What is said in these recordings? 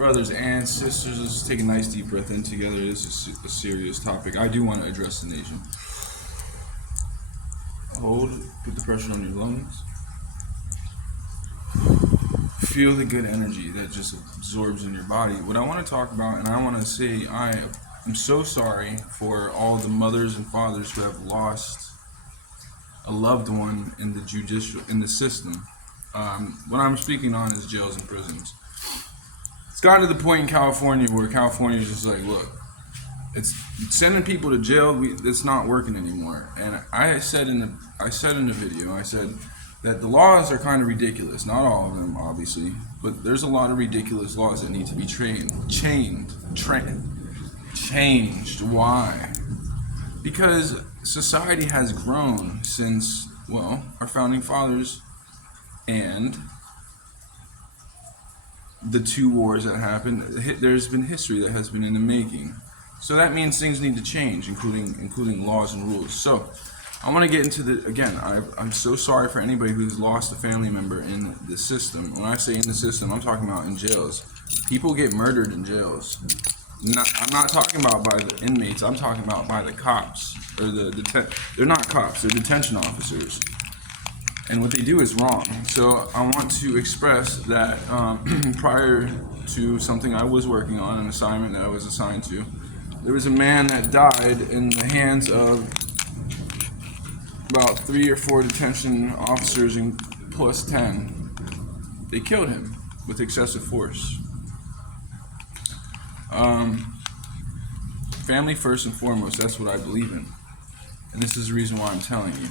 Brothers and sisters, let's take a nice deep breath in together. This is a serious topic. I do want to address the nation. Hold, put the pressure on your lungs. Feel the good energy that just absorbs in your body. What I want to talk about, and I want to say, I am so sorry for all the mothers and fathers who have lost a loved one in the system. What I'm speaking on is jails and prisons. It's gotten to the point in California where California is just like, look, it's sending people to jail. It's not working anymore. And I said in the video, I said that the laws are kind of ridiculous. Not all of them, obviously, but there's a lot of ridiculous laws that need to be changed. Why? Because society has grown since, well, our founding fathers and the two wars that happened. There's been history that has been in the making. So that means things need to change, including laws and rules. So I want to get into I'm so sorry for anybody who's lost a family member in the system. When I say in the system, I'm talking about in jails. People get murdered in jails. I'm not talking about by the inmates. I'm talking about by the cops or they're not cops. They're detention officers. And what they do is wrong. So I want to express that prior to something I was working on, an assignment that I was assigned to, there was a man that died in the hands of about 3 or 4 detention officers and plus 10. They killed him with excessive force. Family first and foremost, that's what I believe in. And this is the reason why I'm telling you.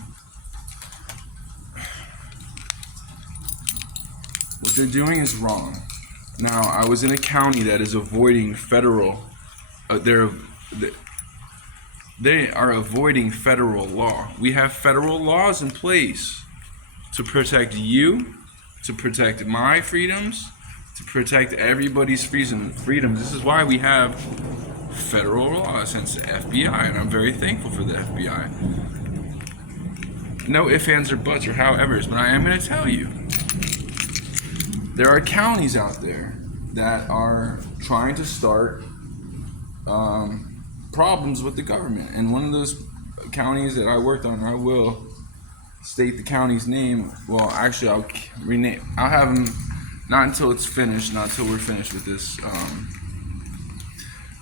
What they're doing is wrong. Now, I was in a county that is avoiding federal. They are avoiding federal law. We have federal laws in place to protect you, to protect my freedoms, to protect everybody's freedoms. This is why we have federal law since the FBI, and I'm very thankful for the FBI. No ifs, ands, or buts, or howevers, but I am going to tell you. There are counties out there that are trying to start problems with the government. And one of those counties that I worked on, I will state the county's name. Well, actually, I'll have them, not until it's finished, not until we're finished with this.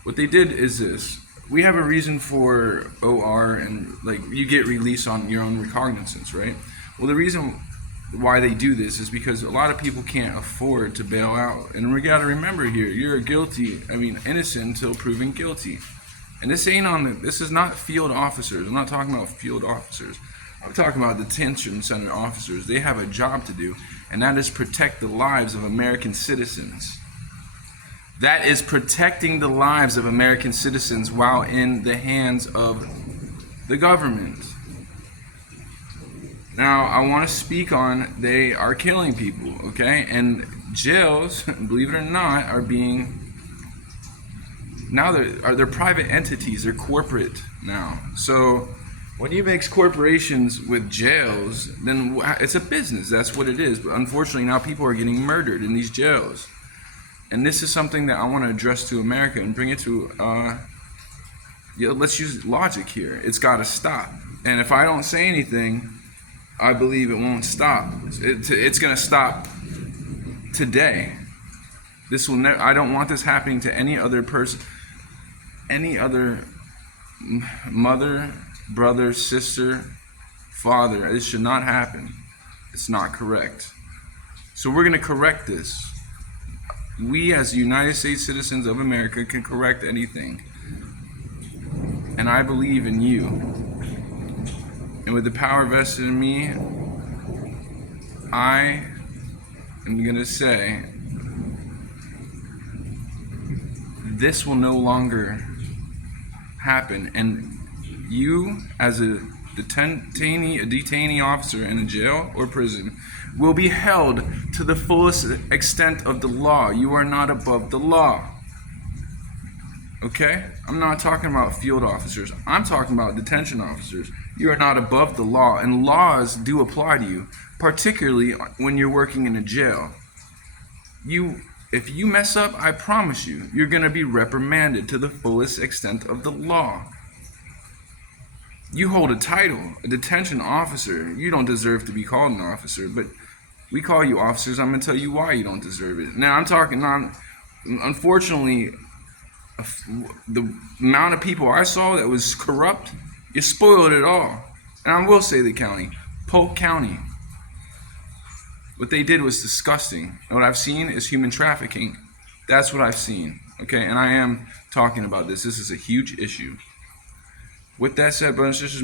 What they did is this. We have a reason for OR and you get released on your own recognizance, right? Well, the reason why they do this is because a lot of people can't afford to bail out. And we got to remember here, you're innocent until proven guilty. And this is not field officers. I'm not talking about field officers. I'm talking about detention center officers. They have a job to do, and that is protect the lives of American citizens. That is protecting the lives of American citizens while in the hands of the government. Now, I want to speak on they are killing people, okay? And jails, believe it or not, are being, now they're private entities, they're corporate now. So when you mix corporations with jails, then it's a business, that's what it is. But unfortunately, now people are getting murdered in these jails. And this is something that I want to address to America and bring it to, let's use logic here. It's got to stop. And if I don't say anything, I believe it won't stop. It's going to stop today. This will never. I don't want this happening to any other person, any other mother, brother, sister, father. It should not happen. It's not correct. So we're going to correct this. We, as United States citizens of America, can correct anything. And I believe in you. And with the power vested in me, I am going to say, this will no longer happen. And you, as a detainee officer in a jail or prison, will be held to the fullest extent of the law. You are not above the law. Okay? I'm not talking about field officers. I'm talking about detention officers. You are not above the law, and laws do apply to you, particularly when you're working in a jail. You If you mess up, I promise you, you're going to be reprimanded to the fullest extent of the law. You hold a title, a detention officer. You don't deserve to be called an officer, but we call you officers. I'm going to tell you why you don't deserve it. Now, I'm talking on, unfortunately, the amount of people I saw that was corrupt, you spoiled it all. And I will say the county, Polk County. What they did was disgusting. And what I've seen is human trafficking. That's what I've seen. Okay, and I am talking about this. This is a huge issue. With that said, brothers and sisters,